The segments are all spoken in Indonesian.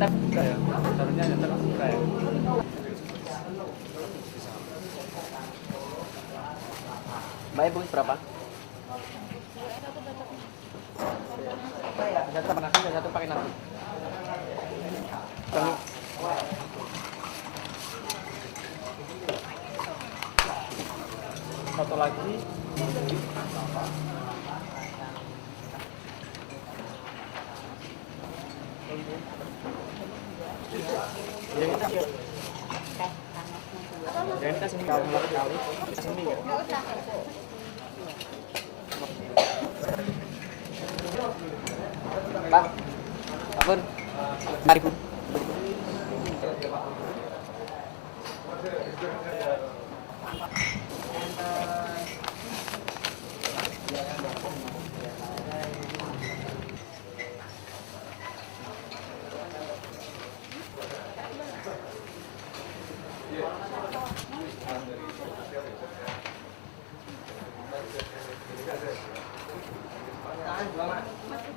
nyetek enggak ya? Seharusnya nyetek enggak ya? Mbaknya bungkus berapa? Satu pakai nasi, satu pakai nasi. Kami satu lagi. Jangan kita sini kalau mulai kali kita sini ya. Bang, apun? Mari pun.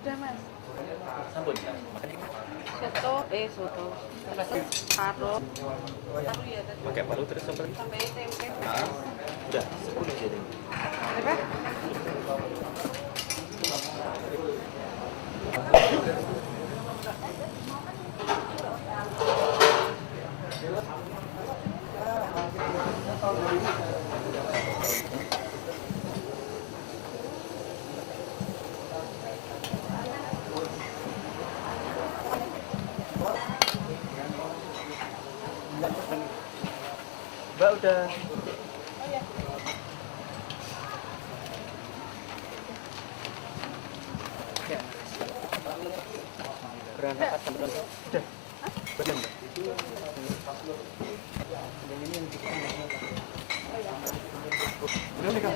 Udah mas. Sampun. Soto. Paru. Ya tadi. Pakai paru terus sampai Sampai tempe. udah 10 jadi. Berapa? Mbak udah. Ya. Berangkat jam berapa? Udah. Benar. Ini yang kita udah nih kan.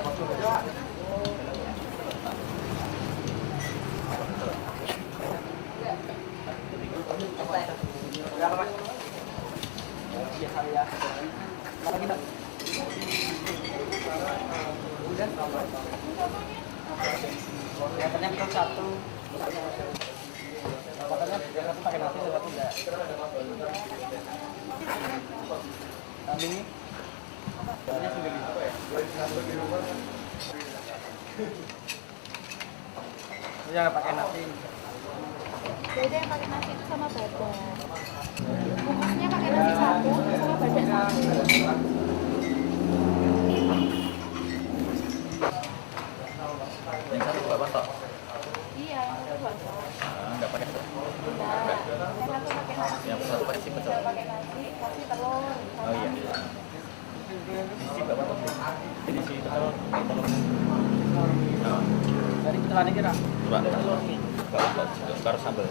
Berapa mas? Iya kali ya. Apa kita? Udah. Kelihatannya kita satu. Makanya satu pakai nasi, satu enggak. Kambing ini? Ini sendiri. Ini jangan pakai nasi. Beda yang pakai nasi itu sama badak. Bungkusnya pakai nasi satu sama badak satu. Yang satu Mbak Banto? Iya, yang satu bakso. Enggak pakai itu. Enggak. Yang satu pakai nasi. Yang satu pakai sipet. Yang pakai nasi, kasih telur. Oh iya. Isi Mbak Banto. Ini isi telur. Dari kita lagi kira. Coba. Telur nih. Baru sambal.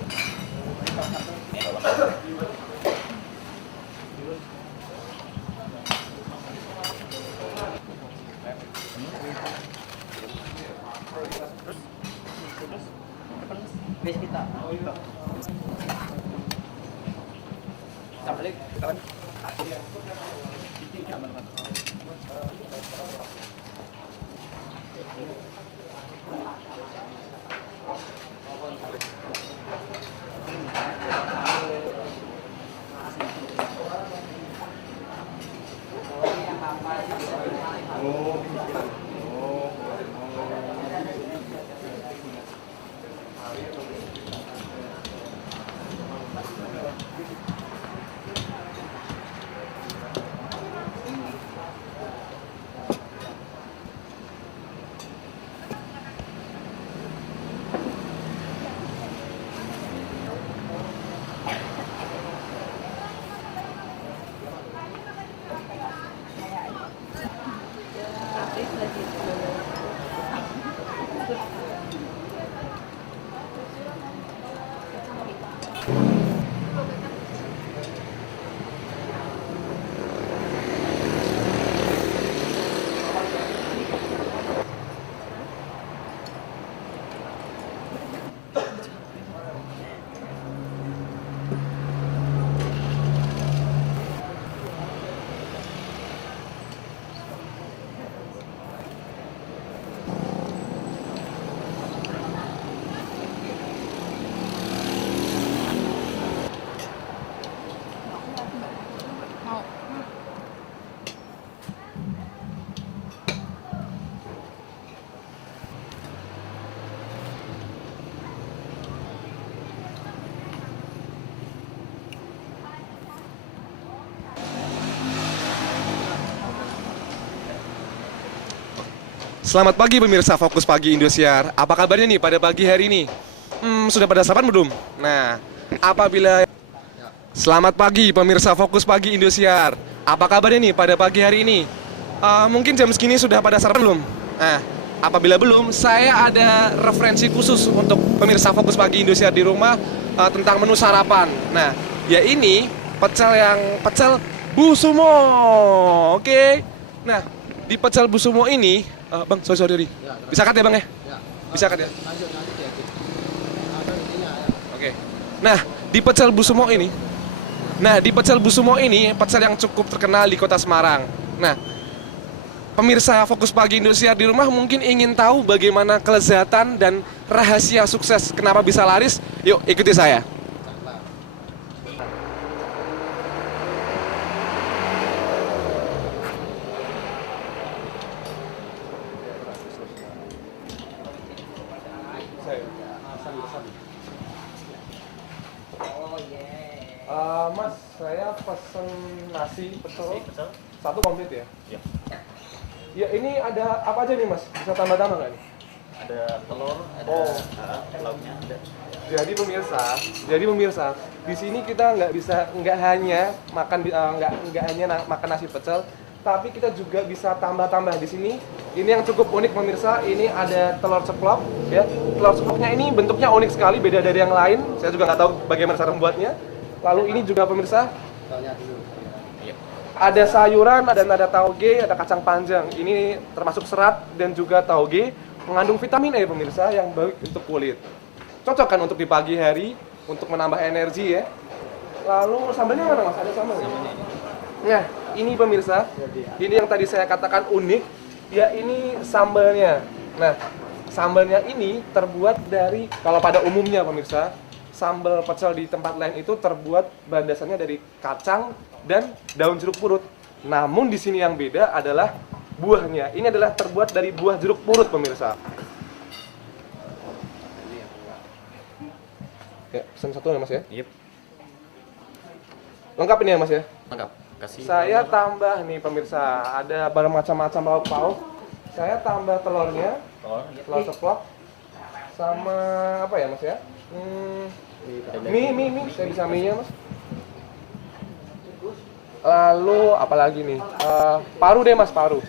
Base kita. Oh iya. Kita balik kawan. Selamat pagi pemirsa Fokus Pagi Indosiar. Apa kabarnya nih pada pagi hari ini? Sudah pada sarapan belum? Nah, apabila Selamat pagi pemirsa Fokus Pagi Indosiar. Apa kabarnya nih pada pagi hari ini? Mungkin jam segini sudah pada sarapan belum? Nah, apabila belum, saya ada referensi khusus untuk pemirsa Fokus Pagi Indosiar di rumah tentang menu sarapan. Nah, ya ini pecel Bu Sumo. Oke. Nah, di pecel Bu Sumo ini, Bang, sorry. Bisa cut ya, Bang ya? Bisa cut ya? Oke. Nah, di pecel Bu Sumo ini, pecel yang cukup terkenal di Kota Semarang. Nah, pemirsa Fokus Pagi Indosiar di rumah mungkin ingin tahu bagaimana kelezatan dan rahasia sukses kenapa bisa laris. Yuk, ikuti saya. Mas, saya pesen nasi pecel satu komplit ya? Iya. Ya, ini ada apa aja nih Mas? Bisa tambah-tambah nggak nih? Ada telur, ada lauknya ada. Jadi pemirsa, di sini kita nggak hanya makan nasi pecel, tapi kita juga bisa tambah-tambah di sini. Ini yang cukup unik pemirsa, ini ada telur ceplok, ya. Telur ceploknya ini bentuknya unik sekali, beda dari yang lain. Saya juga nggak tahu bagaimana cara membuatnya. Lalu ini juga pemirsa, ada sayuran, ada tauge, ada kacang panjang. Ini termasuk serat dan juga tauge, mengandung vitamin E pemirsa yang baik untuk kulit. Cocok kan untuk di pagi hari, untuk menambah energi ya. Lalu sambalnya mana Mas? Ada sambal? Nah, ini pemirsa, ini yang tadi saya katakan unik, ya ini sambalnya. Nah, sambalnya ini terbuat dari, kalau pada umumnya pemirsa, sambal pecel di tempat lain itu terbuat bahan dasarnya dari kacang dan daun jeruk purut. Namun di sini yang beda adalah buahnya. Ini adalah terbuat dari buah jeruk purut pemirsa. Ya, pesan satu ya Mas ya? Yep. Lengkap ini ya Mas ya? Lengkap. Kasih. Saya tambah nih pemirsa, ada bermacam-macam lauk pauk. Saya tambah telurnya, telur ceplok, sama apa ya Mas ya? Mie, saya bisa mie-nya Mas. Lalu apa lagi nih? Paru deh Mas, paru.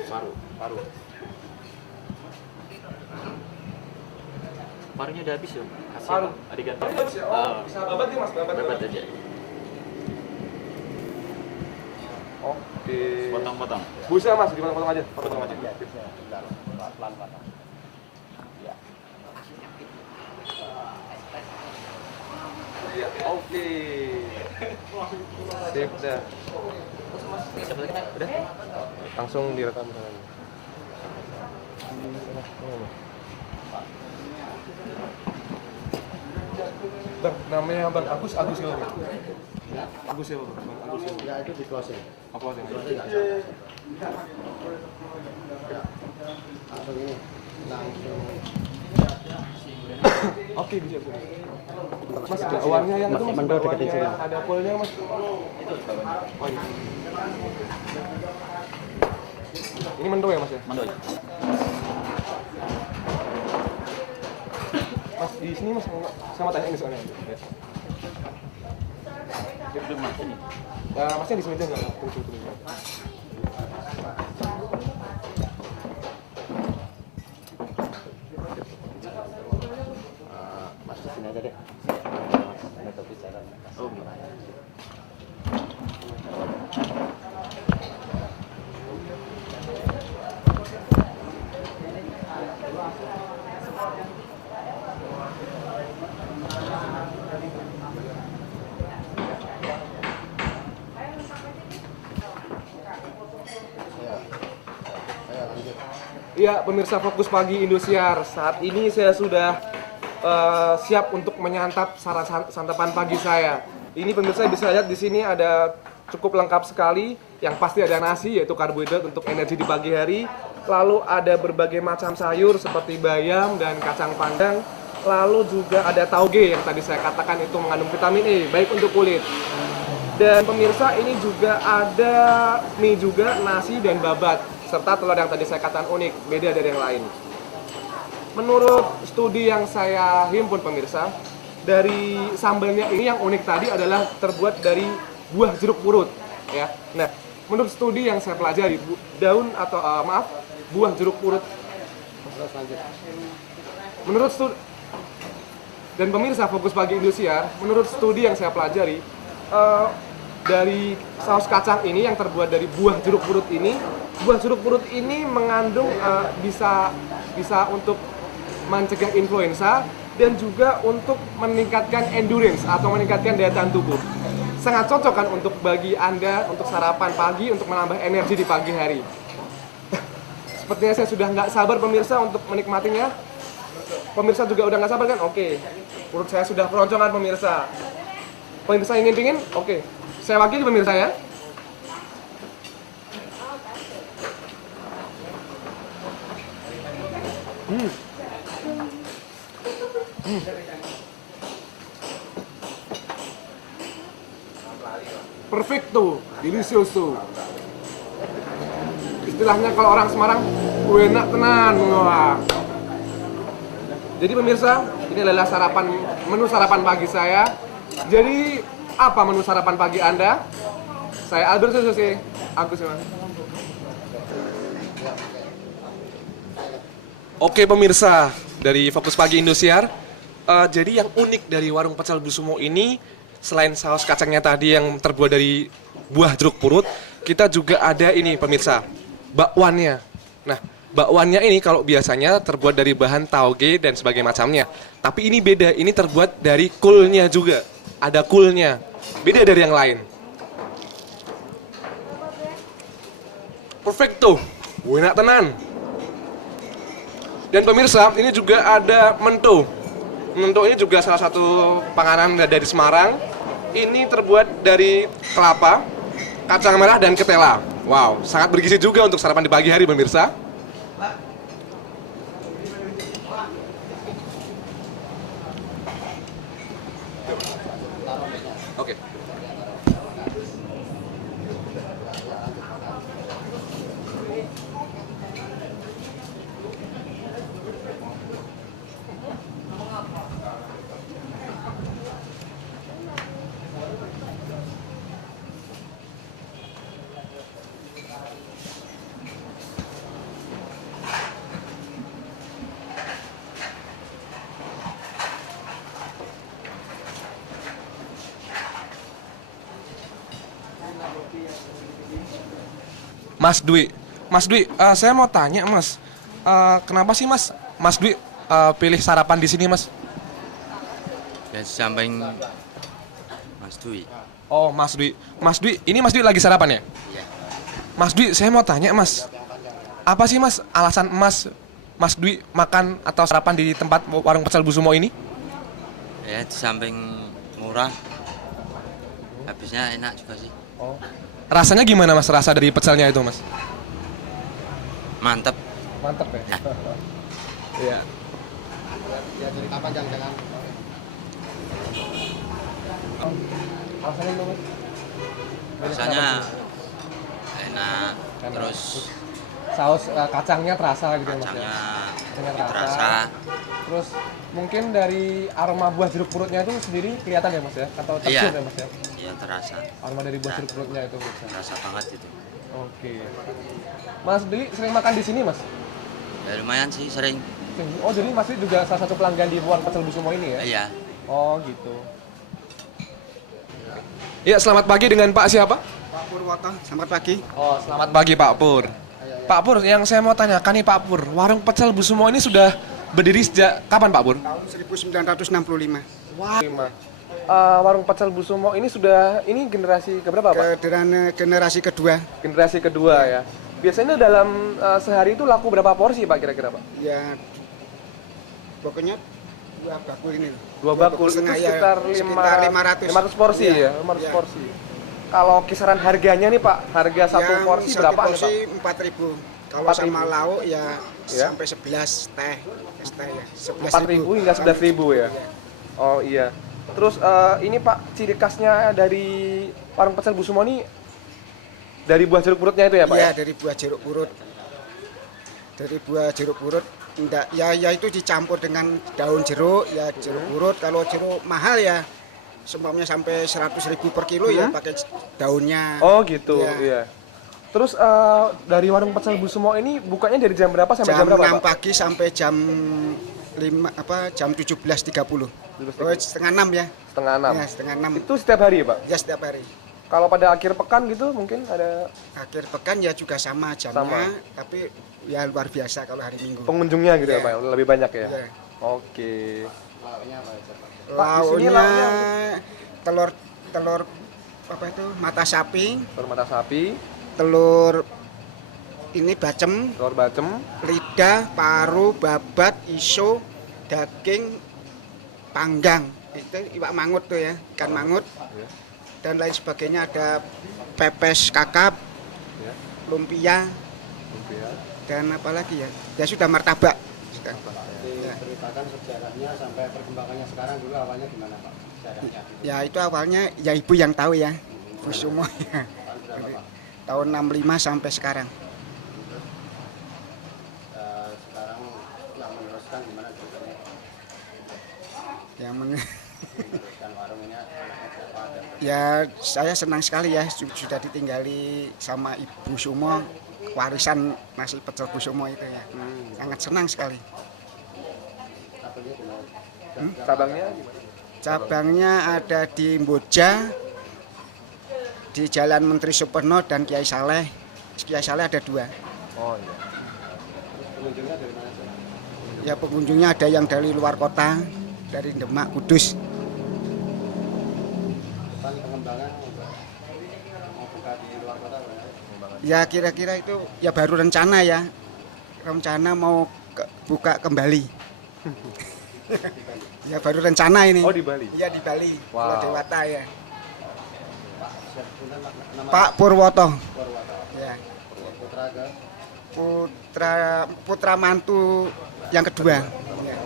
Parunya udah habis ya? Kasih Paru. adegan. Bisa babat nih Mas, Babat aja. Oke. Potong-potong. Bisa Mas, gimana potong aja? Potong aja. Pelan-pelan. Oke. Sip dah. Siapa lagi? Udah? Langsung direkam. Bang, namanya Bang Agus ya Bang? Agus ya Bang? Agus ya? Ya itu di closing. Apa sih? Langsung ini. Langsung. Oke, bisa. Mas, bawangnya yang itu Mas, Mendol deketin sini. ada polnya Mas. Itu bawahnya. Oh, iya. Ini mendo ya Mas ya? Mando aja. Mas, di sini Mas, saya mau tanya ini soalnya. Dia belum makan nih. Masnya di sini aja nggak? Tunggu. Mas di sini aja deh. Metode bicara. Oh, Iya, pemirsa Fokus Pagi Indosiar. Saat ini saya sudah siap untuk menyantap santapan pagi saya. Ini pemirsa bisa lihat di sini ada cukup lengkap sekali. Yang pasti ada nasi, yaitu karbohidrat untuk energi di pagi hari. Lalu ada berbagai macam sayur seperti bayam dan kacang panjang. Lalu juga ada tauge yang tadi saya katakan itu mengandung vitamin E, baik untuk kulit. Dan pemirsa, ini juga ada mie juga, nasi dan babat. serta telur yang tadi saya katakan unik, beda dari yang lain. Menurut studi yang saya himpun pemirsa, dari sambalnya ini yang unik tadi adalah terbuat dari buah jeruk purut, ya. Nah, menurut studi yang saya pelajari, buah jeruk purut. Menurut studi dan pemirsa Fokus Pagi Indosiar, menurut studi yang saya pelajari, dari saus kacang ini yang terbuat dari buah jeruk purut ini mengandung bisa untuk mencegah influenza dan juga untuk meningkatkan endurance atau meningkatkan daya tahan tubuh. Sangat cocok kan untuk bagi Anda untuk sarapan pagi untuk menambah energi di pagi hari. Sepertinya saya sudah nggak sabar pemirsa untuk menikmatinya. Pemirsa juga udah nggak sabar kan? Oke. Perut saya sudah keroncongan pemirsa. Pemirsa ingin pingin? Oke. Saya wakili pemirsa ya. Perfecto, delicioso. Istilahnya kalau orang Semarang, enak tenan. Wah. Jadi pemirsa, ini adalah menu sarapan pagi saya. Jadi apa menu sarapan pagi Anda? Saya Albert Susi, Agus Mas. Oke pemirsa dari Fokus Pagi Indosiar, jadi yang unik dari warung pecel Bu Sumo ini, selain saus kacangnya tadi yang terbuat dari buah jeruk purut, kita juga ada ini pemirsa, bakwannya. Nah, bakwannya ini kalau biasanya terbuat dari bahan tauge dan sebagainya macamnya. Tapi ini beda, ini terbuat dari kulnya juga. Ada kulnya, beda dari yang lain. Perfecto, enak tenan. Dan pemirsa, ini juga ada mento. Mento ini juga salah satu panganan dari Semarang. Ini terbuat dari kelapa, kacang merah, dan ketela. Wow, sangat bergizi juga untuk sarapan di pagi hari pemirsa. Oke. Mas Dwi, saya mau tanya Mas, kenapa sih Mas Dwi pilih sarapan di sini Mas? Ya samping Mas Dwi. Oh Mas Dwi, ini Mas Dwi lagi sarapan ya? Iya. Mas Dwi, saya mau tanya Mas, apa sih Mas alasan Mas Dwi makan atau sarapan di tempat warung pecel Bu Sumo ini? Ya di samping murah, habisnya enak juga sih. Oh. Rasanya gimana Mas, rasa dari pecelnya itu Mas? Mantep. Mantep ya? Ya. Iya. Ya cerita panjang jangan. Rasanya gimana Mas? Rasanya enak. Terus Saus kacangnya terasa gitu ya Mas ya? kacangnya Kacangnya terasa. Terus mungkin dari aroma buah jeruk purutnya itu sendiri kelihatan ya Mas ya? Atau tercium ya Mas ya? Iya terasa. Aroma dari buah jeruk purutnya itu bisa. Terasa banget itu. Oke. Mas Dwi sering makan di sini Mas? Ya lumayan sih sering. Oh jadi Mas Dwi juga salah satu pelanggan di warung pecel Bu Sumo ini ya? Iya. Oh gitu. Ya selamat pagi dengan Pak siapa? Pak Purwoto, selamat pagi. Oh selamat pagi Pak Pur. Pak Pur, yang saya mau tanyakan nih Pak Pur, warung pecel Bu Sumo ini sudah berdiri sejak kapan Pak Pur? Tahun 1965. Wah. Warung pecel Bu Sumo ini sudah generasi keberapa Pak? Generasi kedua. Generasi kedua ya. Biasanya dalam sehari itu laku berapa porsi Pak kira-kira Pak? Ya, pokoknya 2 bakul ini. 2 bakul itu setengah, ya, sekitar sekitar 500 porsi Iya, ya, 500 iya. porsi. Kalau kisaran harganya nih Pak, harga satu Yang porsi satu berapaan nih porsi Pak? 4.000. Kalau 4.000. sama lauk ya, Ya. sampai 11 teh. Ya, 4.000 hingga 11.000 ya? Oh iya. Terus ini Pak, ciri khasnya dari warung pecel Bu Sumo ini dari buah jeruk purutnya itu ya Pak? Iya, Ya? dari buah jeruk purut. Dari buah jeruk purut enggak ya itu dicampur dengan daun jeruk ya jeruk purut. Kalau jeruk mahal ya seumpamanya sampai 100.000 per kilo ya pakai daunnya. Oh gitu, Iya. iya. Terus dari warung pecel Bu Sumo ini bukanya dari jam berapa sampai Jam jam berapa, 6 Pak? pagi sampai jam 17.30. Oh, setengah 6 ya. Setengah 6. Ya, setengah 6. Itu setiap hari ya, Pak? Ya setiap hari. Kalau pada akhir pekan gitu mungkin ada Akhir pekan ya juga sama jamnya, Sama. tapi ya luar biasa kalau hari Minggu. pengunjungnya gitu ya, Iya. Pak? Lebih banyak ya? Iya. Oke. Lauknya launya telur apa itu? Mata sapi, telur mata sapi, telur ini bacem, telur bacem, lidah, paru, babat, iso, daging, panggang. Itu iwak mangut tuh ya, ikan mangut. ya. Dan lain sebagainya, ada pepes kakap, Ya. lumpia, Lumpia. dan apa lagi ya? Ya sudah martabak. Sudah. Diceritakan sejarahnya sampai perkembangannya sekarang dulu awalnya gimana Pak? Sejarahnya. Ya itu awalnya ya ibu yang tahu ya, Bu Sumo ya. Jadi, tahun 65 sampai sekarang. Sekarang yang meneruskan gimana ceritanya? Yang Meneruskan warung ini anaknya siapa? Dan ya saya senang sekali ya sudah ditinggali sama Ibu Sumo, warisan nasi pecel Bu Sumo itu ya. Sangat senang sekali. kabelnya gimana? Cabangnya gimana? Cabangnya ada di Mboja, di Jalan Menteri Suparno dan Kiai Saleh. Kiai Saleh ada 2. Oh iya. Pengunjungnya dari mana sih? Ya pengunjungnya ada yang dari luar kota, dari Demak, Kudus. Depan pengembangan mau buka di luar kota Pak? Ya kira-kira itu ya baru rencana ya. Rencana mau buka kembali. Ya baru rencana ini. Oh di Bali. Iya di Bali, Pulau Wow. Dewata ya. Nama Pak Purwoto. Purwata. Ya. Putra ke Putra mantu yang kedua. Ya.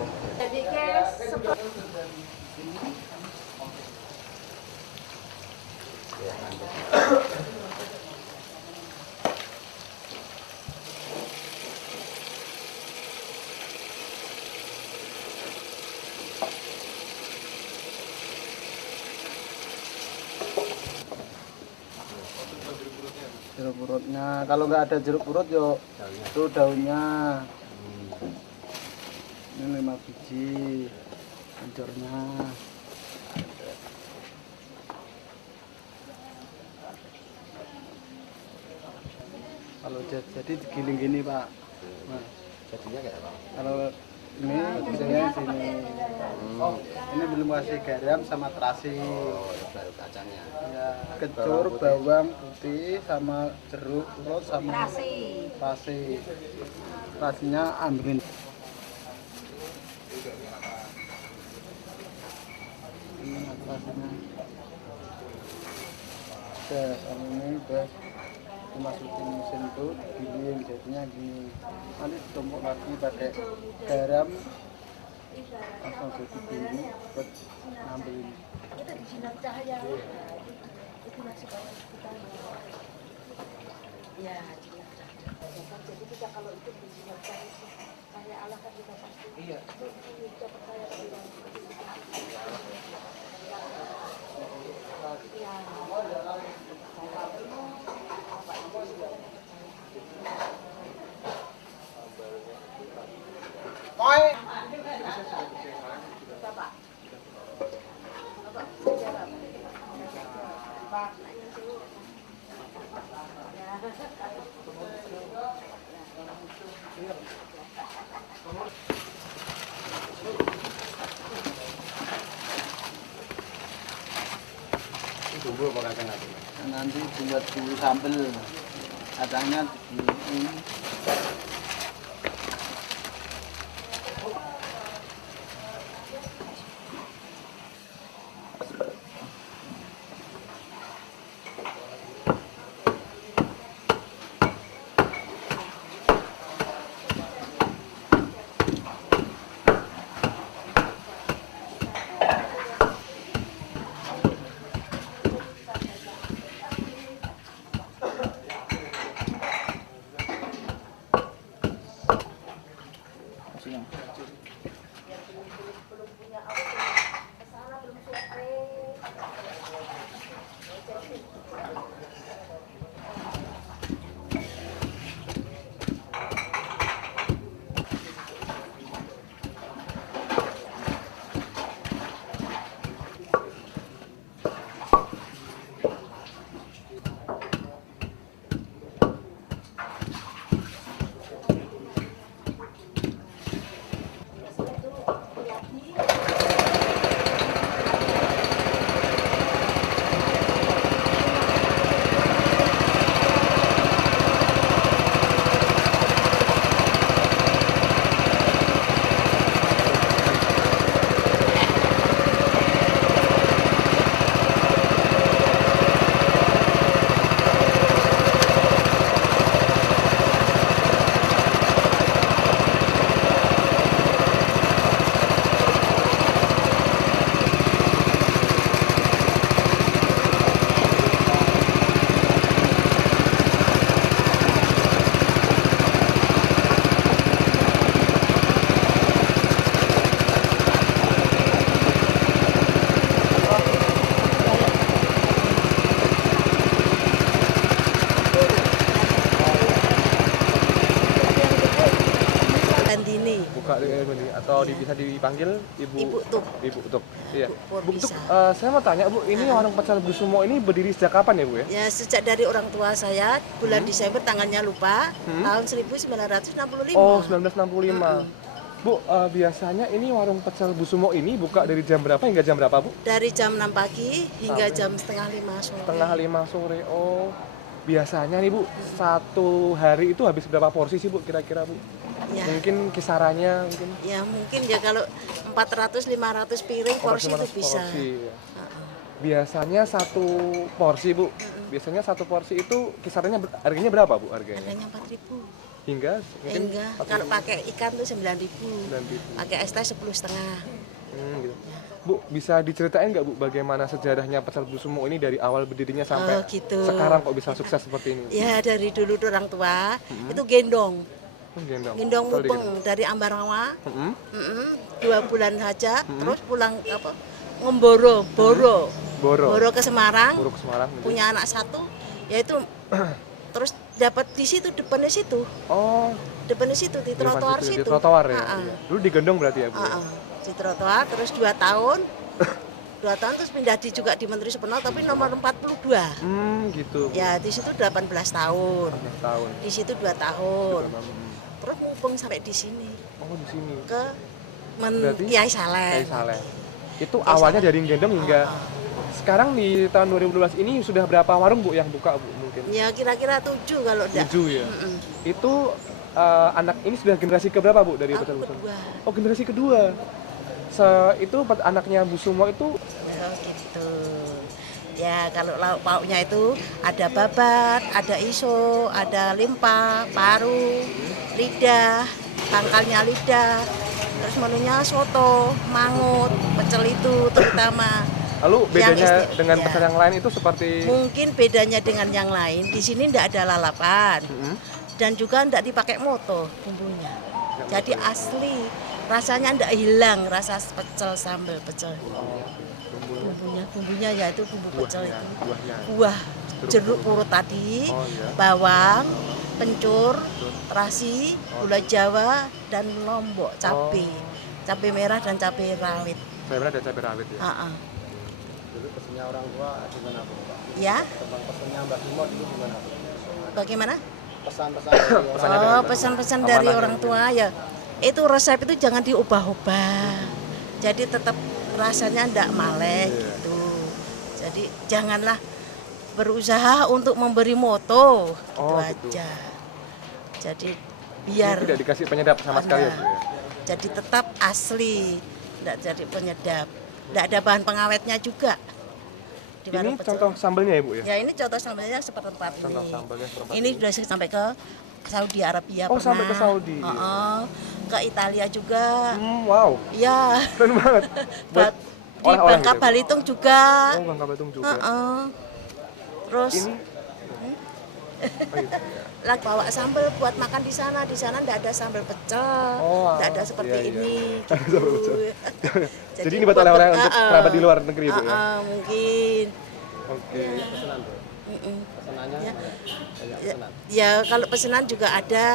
Jeruk purutnya, kalau nggak ada jeruk purut yo itu daunnya. Ini 5 biji hancurnya. Kalau jadi digiling gini Pak. Nah, jadinya kayak apa? kalau ini biasanya sini. Ini belum kasih garam sama terasi. Oh, baru kacangnya. Ya, kencur, bawang putih sama jeruk purut sama terasi. Terasinya ambilin. Ini terasinya. Udah, kalau ini udah dimasukin mesin tuh, giling jadinya gini. Nanti ditumpuk lagi pakai garam, langsung jadi gini buat ngambilin. Bumbu apa kacang nanti? Nanti buat di sambel, kacangnya di ini. atau bisa dipanggil Ibu Ibu Tuk. Ibu Tuk. Iya. Ibu Pur Bu Tuk, bisa. saya mau tanya Bu, ini warung pecel Busumo ini berdiri sejak kapan ya Bu ya? Ya sejak dari orang tua saya bulan Desember tanggalnya lupa tahun 1965. Oh, 1965. Bu, biasanya ini warung pecel Busumo ini buka dari jam berapa hingga jam berapa Bu? Dari jam 6 pagi hingga jam setengah 5 sore. Setengah 5 sore. Oh, biasanya nih Bu, satu hari itu habis berapa porsi sih Bu kira-kira Bu? Ya. Mungkin kisarannya mungkin Ya mungkin ya kalau 400-500 piring porsi itu 400 bisa. porsi, ya. Heeh. Biasanya satu porsi Bu. Biasanya satu porsi itu kisarannya harganya berapa Bu harganya? Harganya 4.000. Hingga mungkin Enggak, 4.000. kalau pakai ikan tuh 9.000. 9.000. Pakai es teh 10,5. Gitu. Bu, bisa diceritain nggak Bu bagaimana sejarahnya pecel Busumo ini dari awal berdirinya sampai gitu. sekarang kok bisa sukses seperti ini? Ya dari dulu orang tua itu gendong. Gendong. Gendong Betul mupeng digendong. dari Ambarawa. Mm-mm. 2 bulan saja terus pulang ngemboro boro Boro. ke Semarang, Boro ke Semarang. gitu. punya anak satu yaitu terus dapat di situ depannya situ Oh, depannya situ di trotoar di situ. trotoar ya. Ha-ha. Iya. Dulu digendong berarti ya Bu. ya? Ha-ha. Di trotoar terus 2 tahun 2 tahun terus pindah juga di Menteri Supeno tapi nomor 42 Gitu. ya di situ 18 tahun 14 tahun. di situ 2 tahun Hmm. terus mumpung sampai di sini Oh, di sini. ke Berarti Kiai Saleh. Kiai Saleh. Itu awalnya dari gendong hingga sekarang di tahun 2012 ini sudah berapa warung Bu yang buka Bu mungkin? Ya kira-kira 7 kalau enggak. 7 ya. Itu anak ini sudah generasi keberapa Bu dari pecel Aku Busumo? kedua. Oh, generasi kedua. Itu anaknya Busumo itu Oh gitu. Ya kalau lauk pauknya itu ada babat, ada iso, ada limpa, paru, lidah, pangkalnya lidah, terus menunya soto, mangut, pecel itu terutama. lalu Yang bedanya isti- dengan ya. pecel yang lain itu seperti Mungkin bedanya dengan yang lain, di sini tidak ada lalapan dan juga tidak dipakai moto bumbunya. Jadi asli, rasanya tidak hilang rasa pecel sambal pecel. Bumbunya yaitu bumbu pecel itu. buahnya. Buah jeruk purut tadi, Oh, iya. bawang, kencur, terasi, gula Jawa dan lombok cabai. Cabai merah dan cabai rawit. Saya benar ada cabai rawit ya. Dulu pesennya orang tua gimana Bu? Ya, Tentang pesennya Mbak Imot itu gimana Bu? bagaimana? Pesan-pesan dari orang Oh, pesan-pesan dari orang tua ya. Itu resep itu jangan diubah-ubah. Jadi tetap rasanya ndak maleh gitu. Jadi janganlah berusaha untuk memberi moto gitu Oh, gitu. aja. Jadi biar Tidak dikasih penyedap sama sekali ya Bu ya. jadi tetap asli, ndak jadi penyedap. Ndak ada bahan pengawetnya juga. Di Ini warung pecel. contoh sambelnya ya Bu ya. Ya ini contoh sambalnya seperempat Contoh ini. sambalnya seperempat Ini sudah sampai ke Saudi Arabia Oh, pernah. sampai ke Saudi. Ke Italia juga. Wow, Ya. keren banget. Buat Di oleh-oleh Bangka gitu ya, Bu? Belitung juga. Oh, Bangka Belitung juga. Heeh. Terus Ini oh, iya. lah bawa sambal buat makan di sana. Di sana enggak ada sambal pecel. Oh, Enggak ada seperti iya, iya. ini. Ada Gitu. sambal pecel. Jadi ini buat oleh-oleh untuk kerabat di luar negeri Bu ya. Mungkin. Oke. pesanan Bu. Pesanannya Ya. banyak Ya, pesanan. ya kalau pesanan juga ada.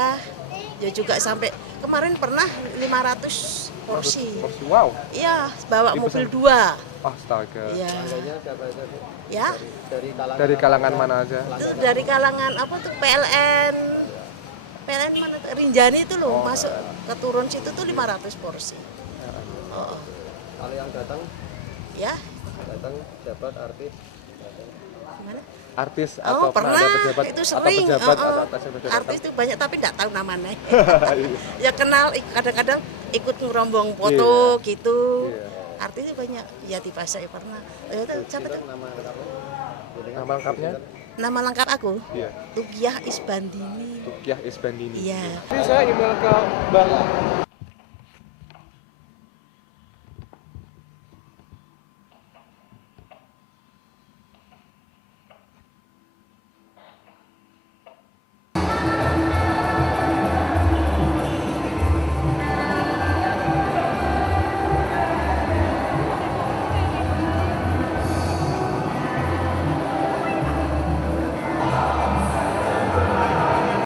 Ya juga sampai kemarin pernah 500 porsi. Porsi wow. Iya, bawa Dipesan. mobil 2. Astaga. Iya. Harganya siapa aja Bu? Ya. Dari kalangan Dari kalangan mana aja? Itu dari kalangan apa tuh PLN mana tuh? Rinjani itu loh masuk ke turun situ tuh 500 porsi. Oh, Kalau yang datang ya dapat artis. gimana? Artis Oh atau pernah pernah, ada pejabat itu atau sering. pejabat Oh, atau atas yang pejabat. artis itu banyak tapi tidak tahu namanya. Iya. Ya kenal kadang-kadang ikut ngerombong foto gitu. Iya. Artis itu banyak. Ya di pasar ya pernah. Ya itu siapa tuh? Nama lengkapnya? Nama lengkapnya? Nama lengkap aku? Iya. Tukiah Isbandini. Tukiah Isbandini. Iya. Jadi saya email ke Bang